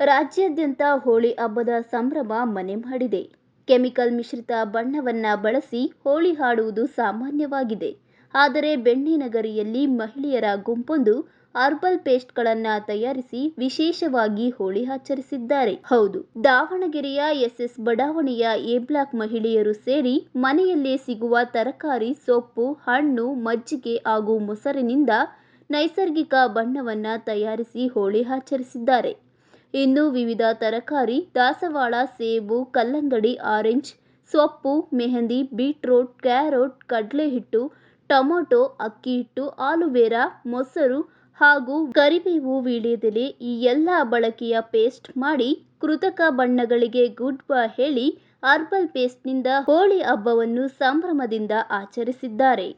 ರಾಜ್ಯಾದ್ಯಂತ ಹೋಳಿ ಹಬ್ಬದ ಸಂಭ್ರಮ ಮನೆ ಮಾಡಿದೆ. ಕೆಮಿಕಲ್ ಮಿಶ್ರಿತ ಬಣ್ಣವನ್ನ ಬಳಸಿ ಹೋಳಿ ಆಡುವುದು ಸಾಮಾನ್ಯವಾಗಿದೆ. ಆದರೆ ಬೆಣ್ಣೆನಗರಿಯಲ್ಲಿ ಮಹಿಳೆಯರ ಗುಂಪೊಂದು ಹರ್ಬಲ್ ಪೇಸ್ಟ್ಗಳನ್ನು ತಯಾರಿಸಿ ವಿಶೇಷವಾಗಿ ಹೋಳಿ ಆಚರಿಸಿದ್ದಾರೆ. ಹೌದು, ದಾವಣಗೆರೆಯ ಎಸ್ಎಸ್ ಬಡಾವಣೆಯ ಎ ಬ್ಲಾಕ್ ಮಹಿಳೆಯರು ಸೇರಿ ಮನೆಯಲ್ಲೇ ಸಿಗುವ ತರಕಾರಿ, ಸೊಪ್ಪು, ಹಣ್ಣು, ಮಜ್ಜಿಗೆ ಹಾಗೂ ಮೊಸರಿನಿಂದ ನೈಸರ್ಗಿಕ ಬಣ್ಣವನ್ನ ತಯಾರಿಸಿ ಹೋಳಿ ಆಚರಿಸಿದ್ದಾರೆ. ಇನ್ನು ವಿವಿಧ ತರಕಾರಿ, ದಾಸವಾಳ, ಸೇಬು, ಕಲ್ಲಂಗಡಿ, ಆರೆಂಜ್, ಸೊಪ್ಪು, ಮೆಹಂದಿ, ಬೀಟ್ರೂಟ್, ಕ್ಯಾರೆಟ್, ಕಡಲೆ ಹಿಟ್ಟು, ಟೊಮೆಟೊ, ಅಕ್ಕಿ ಹಿಟ್ಟು, ಆಲೂವೆರಾ, ಮೊಸರು ಹಾಗೂ ಕರಿಬೇವು ವೀಳ್ಯದೆಲೆ ಈ ಎಲ್ಲ ಬಳಕೆಯ ಪೇಸ್ಟ್ ಮಾಡಿ ಕೃತಕ ಬಣ್ಣಗಳಿಗೆ ಗುಡ್ ಬೈ ಹೇಳಿ ಹರ್ಬಲ್ ಪೇಸ್ಟ್ನಿಂದ ಹೋಳಿ ಹಬ್ಬವನ್ನು ಸಂಭ್ರಮದಿಂದ ಆಚರಿಸಿದ್ದಾರೆ.